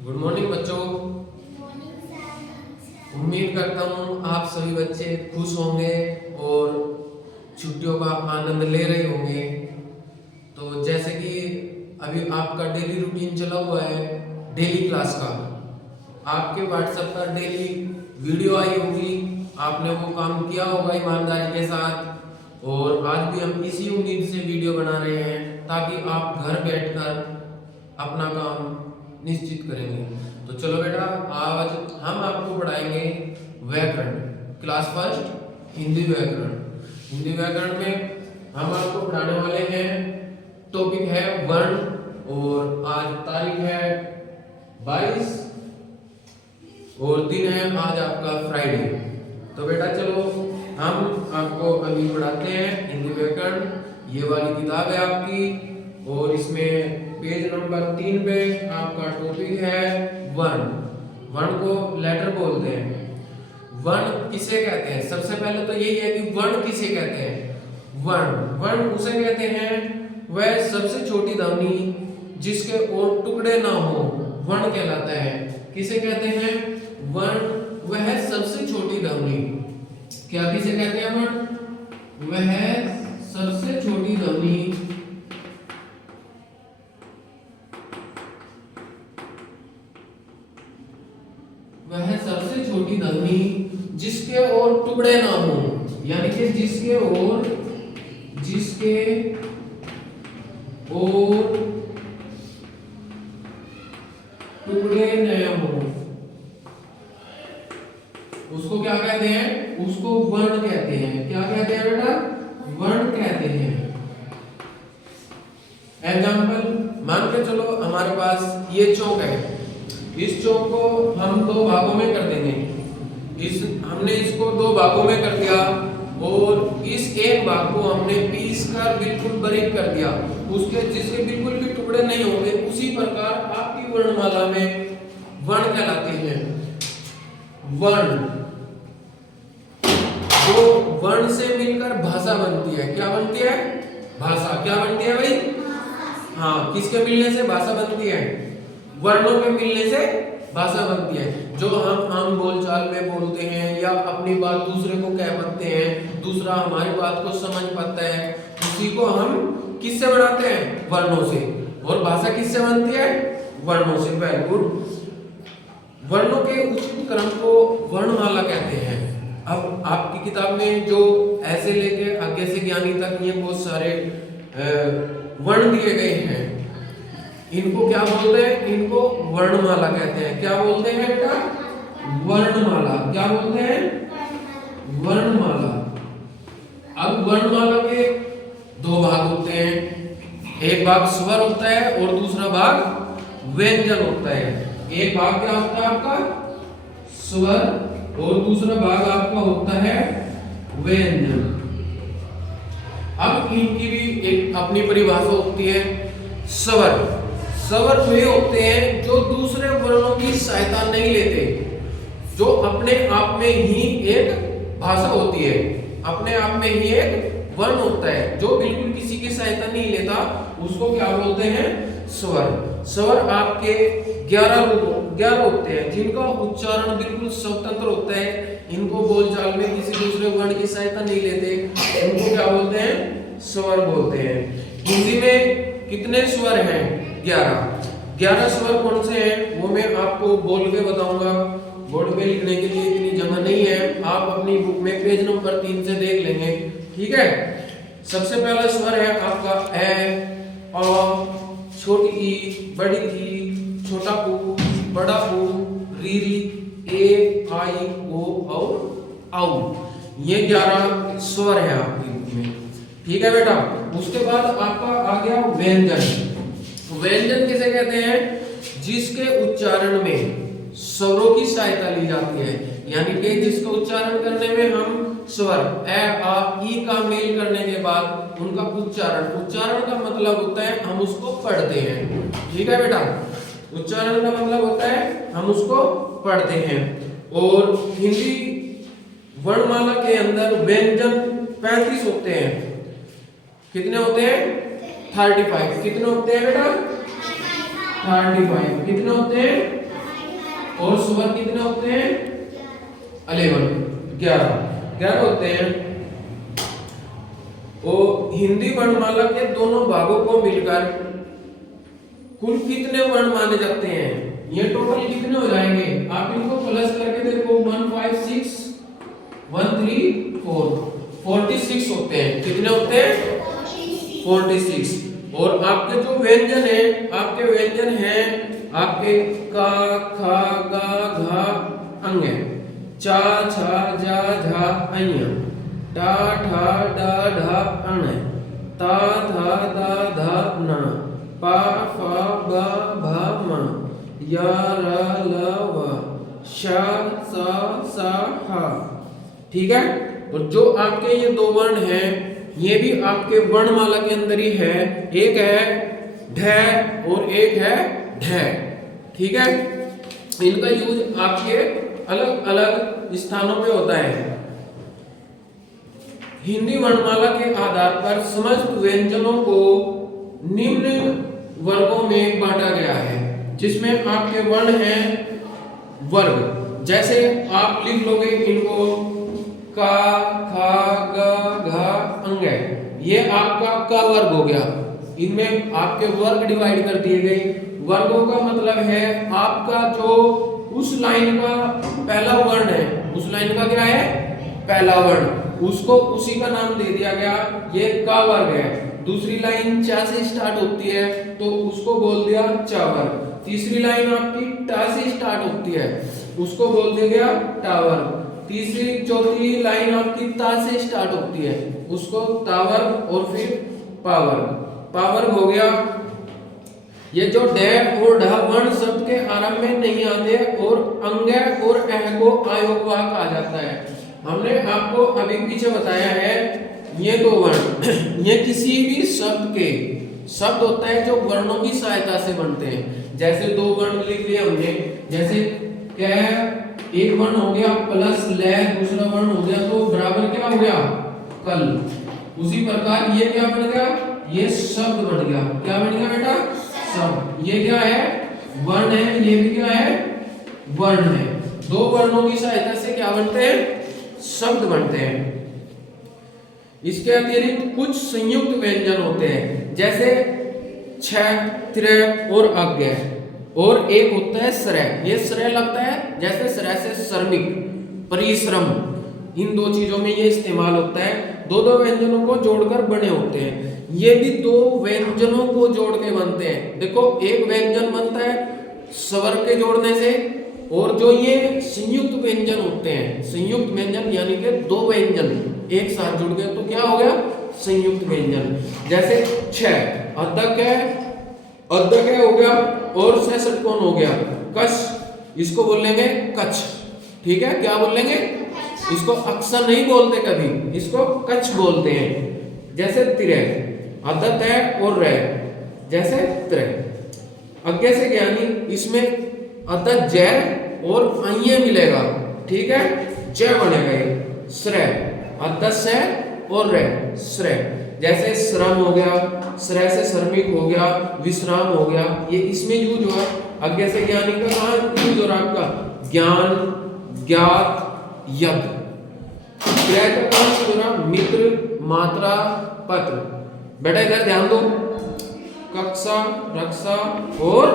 Good morning बच्चों। उम्मीद करता हूँ आप सभी बच्चे खुश होंगे और छुट्टियों का आनंद ले रहे होंगे। तो जैसे कि अभी आपका डेली रूटीन चला हुआ है डेली क्लास का, आपके व्हाट्सएप पर डेली वीडियो आई होगी, आपने वो काम किया होगा ईमानदारी के साथ। और आज भी हम इसी उम्मीद से वीडियो बना रहे हैं ताकि आप घर बैठकर अपना काम निश्चित करेंगे। तो चलो बेटा, आज हम आपको पढ़ाएंगे व्याकरण, क्लास फर्स्ट हिंदी व्याकरण। हिंदी व्याकरण में हम आपको पढ़ाने वाले हैं, टॉपिक है वर्ण, और आज तारीख है 22 और दिन है आज आपका फ्राइडे। तो बेटा चलो हम आपको अभी पढ़ाते हैं हिंदी व्याकरण। ये वाली किताब है आपकी और इसमें पेज नंबर 3 पे आपका टॉपिक है वर्ण। वर्ण को लेटर बोलते हैं। वर्ण किसे कहते हैं? सबसे पहले तो यही है कि वर्ण किसे कहते हैं। वर्ण वर्ण उसे कहते हैं वह सबसे छोटी ध्वनि जिसके और टुकड़े ना हो, वर्ण कहलाता है। किसे कहते हैं? वर्ण वह सबसे छोटी ध्वनि। क्या किसे कहते हैं? वर्ण वह सबसे छोटी ध्वनि वह सबसे छोटी ध्वनि जिसके और टुकड़े ना हो, यानी कि जिसके और टुकड़े न हो, उसको क्या कहते हैं? उसको वर्ण कहते हैं। क्या कहते हैं बेटा? वर्ण कहते हैं। एग्जाम्पल मान के चलो, हमारे पास ये चौक है, इस चौक को हम दो भागों में कर देंगे। हमने इसको दो भागों में कर दिया और इस एक भाग को हमने पीस कर बिल्कुल बारीक कर दिया, उसके जिसके बिल्कुल भी टुकड़े नहीं होंगे। उसी प्रकार आपकी वर्णमाला में वर्ण कहलाते हैं। वर्ण, जो वर्ण से मिलकर भाषा बनती है। क्या बनती है? भाषा। क्या बनती है भाई? हाँ, किसके मिलने से भाषा बनती है? वर्णों के मिलने से भाषा बनती है। जो हम आम बोलचाल में बोलते हैं या अपनी बात दूसरे को कह पाते हैं, दूसरा हमारी बात को समझ पाता है, उसी को हम किससे बनाते हैं? वर्णों से। और भाषा किससे बनती है? वर्णों से। Very good. वर्णों के उचित क्रम को वर्णमाला कहते हैं। अब आपकी किताब में जो ऐसे लेके आगे से ज्ञानी तक ये बहुत सारे वर्ण दिए गए हैं, इनको क्या बोलते हैं? इनको वर्णमाला कहते हैं। क्या बोलते हैं बेटा? वर्णमाला। क्या बोलते हैं? वर्णमाला। अब वर्णमाला के दो भाग होते हैं, एक भाग स्वर होता है और दूसरा भाग व्यंजन होता है। एक भाग क्या होता है आपका? स्वर, और दूसरा भाग आपका होता है व्यंजन। अब इनकी भी एक अपनी परिभाषा होती है। स्वर, स्वर वे होते हैं जो दूसरे वर्णों की सहायता नहीं लेते, जो अपने आप में ही एक भाषा होती है, अपने आप में ही एक वर्ण होता है, जो बिल्कुल किसी की सहायता नहीं लेता, उसको क्या बोलते हैं? स्वर। स्वर आपके 11 होते हैं जिनका उच्चारण बिल्कुल स्वतंत्र होता है। इनको बोलचाल में किसी दूसरे वर्ण की सहायता नहीं लेते, इनको क्या बोलते हैं? स्वर बोलते हैं। हिंदी में कितने स्वर हैं? 11 स्वर कौन से हैं वो मैं आपको बोल के बताऊंगा। बोर्ड पे लिखने के लिए इतनी जगह नहीं है, आप अपनी बुक में पेज नंबर 3 से देख लेंगे, ठीक है। सबसे पहला स्वर है आपका ए, अ, छोटी ई, बड़ी ई, छोटा ऊ, बड़ा ऊ, री, ए, आई, ओ और औ। ये 11 स्वर है आपकी बुक में, ठीक है बेटा। उसके बाद आपका आ गया व्यंजन। व्यंजन किसे कहते हैं? जिसके उच्चारण में स्वरों की सहायता ली जाती है, यानी कि जिसका उच्चारण करने में हम स्वर ए, आ, ई का मेल करने के बाद उनका उच्चारण का मतलब होता है हम उसको पढ़ते हैं, ठीक है बेटा। उच्चारण का मतलब होता है हम उसको पढ़ते हैं। और हिंदी वर्णमाला के अंदर व्यंजन 35 होते हैं। कितने होते हैं? 35। कितने होते हैं बेटा? 35। कितने होते हैं? और स्वर कितने होते हैं? 11 होते हैं। और हिंदी वर्णमाला के दोनों भागों को मिलकर कुल कितने वर्ण माने जाते हैं? ये टोटल कितने हो जाएंगे? आप इनको प्लस करके देखो, 1 5 6 1 3 4 46 होते हैं। कितने होते हैं? 46। और आपके जो व्यंजन है, आपके व्यंजन हैं आपके का, खा, गा, घा, अंग, चा, छा, जा, झा, अञ, टा, ठा, डा, ढा, अण, ता, था, दा, धा, न, पा, फा, बा, भा, म, या, रा, ला, व, शा, सा, सा, हा। ठीक है। और जो आपके ये दो वर्ण हैं, ये भी आपके वर्णमाला के अंदर ही है। एक है ढ और एक है ढ। ठीक है। इनका यूज आपके अलग अलग स्थानों पे होता है। हिंदी वर्णमाला के आधार पर समस्त व्यंजनों को निम्न वर्गों में बांटा गया है, जिसमें आपके वर्ण हैं वर्ग। जैसे आप लिख लोगे इनको, का, खा, गा, घा, अंग, ये आपका का वर्ग हो गया। इनमें आपके वर्ग डिवाइड कर दिए गए। वर्गों का मतलब है आपका जो उस लाइन का पहला वर्ण है, उस लाइन का क्या है? पहला वर्ण, उसको उसी का नाम दे दिया गया, ये का वर्ग है। दूसरी लाइन चा से स्टार्ट होती है तो उसको बोल दिया चा वर्ग। तीसरी लाइन आपकी टा से स्टार्ट होती है, उसको बोल दिया गया टा वर्ग। तीसरी चौथी लाइन आपकी ता से स्टार्ट होती है, उसको ता वर्ग और फिर पा वर्ग। पा वर्ग हो गया। ये जो डे और ढ वर्ण शब्द के आरंभ में नहीं आते और अंग और अह को आयोगवाह कहा जाता है। हमने आपको अभी पीछे बताया है, ये दो वर्ण ये किसी भी शब्द के शब्द होता है जो वर्णों की सहायता से बनते हैं। जैसे दो वर्ण लिख लिए हमने, जैसे क एक वर्ण हो गया प्लस ले, दूसरा वर्ण हो गया तो बराबर क्या हो गया? कल। उसी प्रकार ये क्या बन गया? ये शब्द बन गया। क्या बन गया बेटा? शब्द। ये क्या है? वर्ण है। ये भी क्या है? वर्ण है। दो वर्णों की सहायता से क्या बनते हैं? शब्द बनते हैं। इसके अतिरिक्त कुछ संयुक्त व्यंजन होते हैं, जैसे छ, त्र और अज्ञ। और एक होता है श्रय। ये श्रय लगता है जैसे श्रय से श्रमिक, परिश्रम, इन दो चीजों में ये इस्तेमाल होता है। दो दो व्यंजनों को जोड़कर बने होते हैं। ये भी दो व्यंजनों को जोड़ के बनते हैं। देखो, एक व्यंजन बनता है स्वर के जोड़ने से, और जो ये संयुक्त व्यंजन होते हैं, संयुक्त व्यंजन यानी कि दो व्यंजन एक साथ जुड़ गए तो क्या हो गया? संयुक्त व्यंजन। जैसे छ, अदक है, अदक है हो गया, और से षटकोण हो गया कश, इसको बोलेंगे कच्छ। ठीक है, क्या बोलेंगे? इसको अक्सर नहीं बोलते कभी, इसको कच्छ बोलते हैं। जैसे तिर, अदत है और रह, जैसे त्र। अज्ञ से ज्ञानी, इसमें अदत जय और अय मिलेगा। ठीक है, जय बनेगा ये। श्रय, अदत से और रह, श्रय। जैसे श्रम हो गया, श्रय से श्रमिक हो गया, विश्राम हो गया, ये इसमें यूज हुआ। अज्ञ से ज्ञानी का कहाँ यूज हो रहा आपका? ज्ञान, ज्ञात, यज्ञ। क्रिया का कौन सा हो रहा? मित्र, मात्रा, पत्र। बेटा इधर ध्यान दो, कक्षा, रक्षा और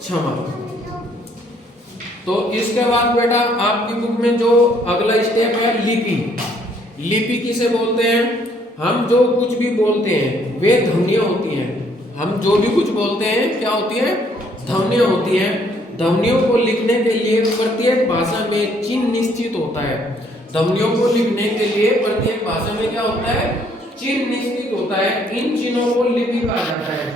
क्षमा। तो इसके बाद बेटा आपकी बुक में जो अगला स्टेप है लिपि। लिपि किसे बोलते हैं? हम जो कुछ भी बोलते हैं वे ध्वनियां होती हैं। हम जो भी कुछ बोलते हैं क्या होती है? ध्वनियां होती हैं। ध्वनियों को लिखने के लिए प्रत्येक भाषा में चिन्ह निश्चित होता है। ध्वनियों को लिखने के लिए प्रत्येक भाषा में क्या होता है? चिन्ह निश्चित होता है। इन चिन्हों को लिपि कहा जाता है।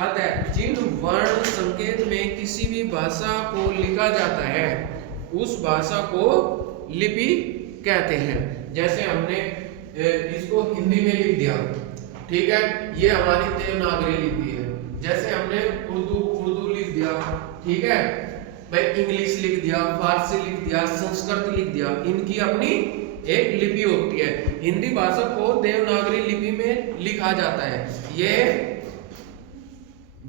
अतः जिन वर्ण संकेत में किसी भी भाषा को लिखा जाता है उस भाषा को लिपि कहते हैं। जैसे हमने इसको हिंदी में लिख दिया, ठीक है, ये हमारी देवनागरी लिपि है। जैसे हमने उर्दू लिख दिया, ठीक है भाई, इंग्लिश लिख दिया, फारसी लिख दिया, संस्कृत लिख दिया, इनकी अपनी एक लिपि होती है। हिंदी भाषा को देवनागरी लिपि में लिखा जाता है। ये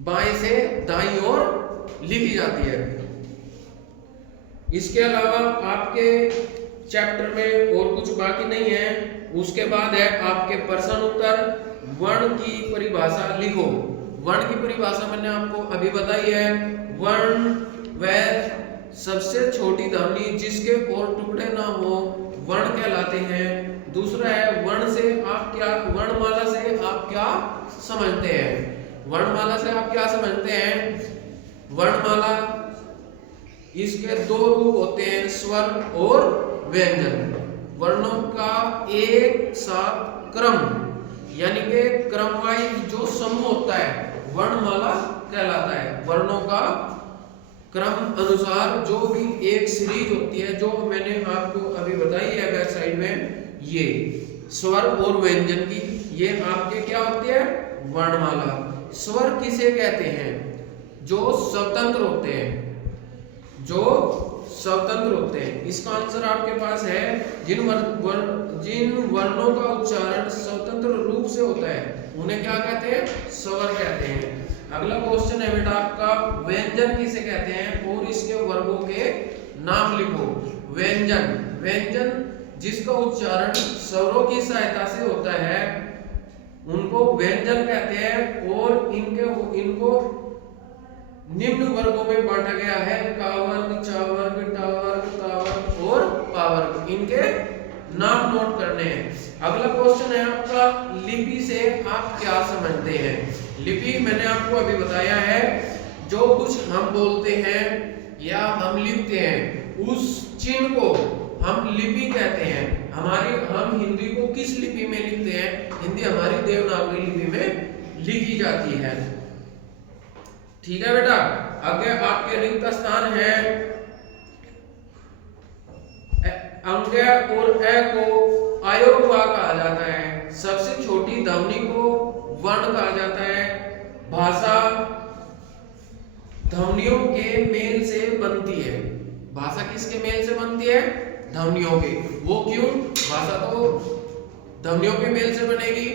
बाएं से दाईं ओर लिखी जाती है। इसके अलावा आपके चैप्टर में और कुछ बाकी नहीं है। उसके बाद है आपके प्रश्न उत्तर। वर्ण की परिभाषा लिखो। वर्ण की परिभाषा मैंने आपको अभी बताई है। वर्ण वह सबसे छोटी ध्वनि जिसके और टुकड़े ना हो वर्ण कहलाते हैं। दूसरा है वर्ण से आप क्या, वर्णमाला से आप क्या समझते हैं। वर्णमाला से आप क्या समझते हैं। वर्णमाला इसके दो रूप होते हैं, स्वर और व्यंजन। वर्णों का एक साथ क्रम यानी कि क्रम वाइज जो समूह होता है वर्णमाला कहलाता है। वर्णों का क्रम अनुसार जो भी एक सीरीज होती है, जो मैंने आपको अभी बताई है बैक साइड में, ये स्वर और व्यंजन की, ये आपके क्या होती है, वर्णमाला। स्वर किसे कहते हैं, जो स्वतंत्र होते हैं, जो स्वतंत्र होते हैं। इसका आंसर आपके पास है जिन वर्णों का उच्चारण स्वतंत्र रूप से होता है उन्हें क्या कहते हैं, स्वर कहते हैं। अगला क्वेश्चन है बेटा आपका, व्यंजन किसे कहते हैं और इसके वर्गों के नाम लिखो। व्यंजन, व्यंजन जिसका उच्चारण स्वरों की सहायता से होता है उनको व्यंजन कहते हैं। और इनको निम्न वर्गों में बांटा गया है, का वर्ग, चा वर्ग, टा वर्ग, ता वर्ग और पा वर्ग। इनके नाम नोट करने हैं। अगला क्वेश्चन है आपका, लिपि से आप क्या समझते हैं। लिपि मैंने आपको अभी बताया है, जो कुछ हम बोलते हैं या हम लिखते हैं उस चिन्ह को हम लिपि कहते हैं। हम हिंदी को किस लिपि में लिखते हैं, हिंदी हमारी देवनागरी लिपि में लिखी जाती है। ठीक है बेटा। आगे आपके रिक्त स्थान है, अंग और अ को आयोगवा कहा जाता है। सबसे छोटी ध्वनि को वर्ण कहा जाता है। भाषा ध्वनियों के मेल से बनती है। भाषा किसके मेल से बनती है, ध्वनियों के। वो क्यों, भाषा तो ध्वनियों के मेल से बनेगी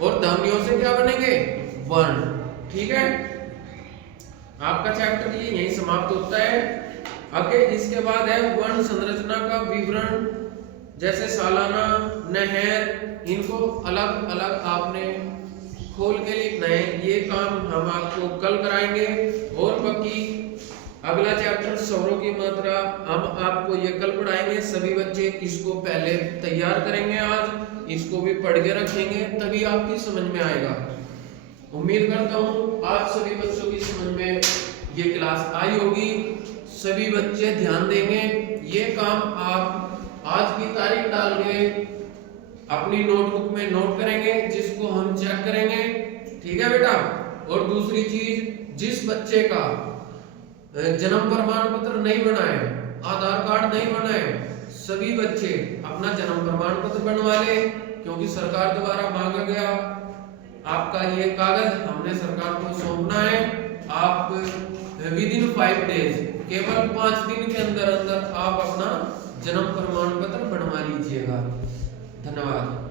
और ध्वनियों से क्या बनेंगे, वर्ण। ठीक है, आपका चैप्टर ये यहीं समाप्त होता है। आगे इसके बाद है वर्ण संरचना का विवरण, जैसे सालाना, नहर, इनको अलग अलग आपने खोल के लिखना है। ये काम हम आपको कल कराएंगे। और बाकी अगला चैप्टर स्वरों की मात्रा हम आपको ये कल पढ़ाएंगे। सभी बच्चे इसको पहले तैयार करेंगे, आज इसको भी पढ़ के रखेंगे, तभी आपकी समझ में आएगा। उम्मीद करता हूँ आप सभी बच्चों की समझ में ये क्लास आई होगी। सभी बच्चे ध्यान देंगे। ये काम आप आज की तारीख डाल के अपनी नोटबुक में नोट करेंगे, जिसको हम चेक करेंगे। ठीक है बेटा। और दूसरी चीज, जिस बच्चे का जन्म प्रमाण पत्र नहीं बना है, आधार कार्ड नहीं बना है, सभी बच्चे अपना जन्म प्रमाण पत्र बनवा ले, क्योंकि सरकार द्वारा मांगा गया आपका ये कागज हमने सरकार को सौंपना है। आप विद इन 5 डेज, केवल 5 दिन के अंदर अंदर आप अपना जन्म प्रमाण पत्र बनवा लीजिएगा। धन्यवाद।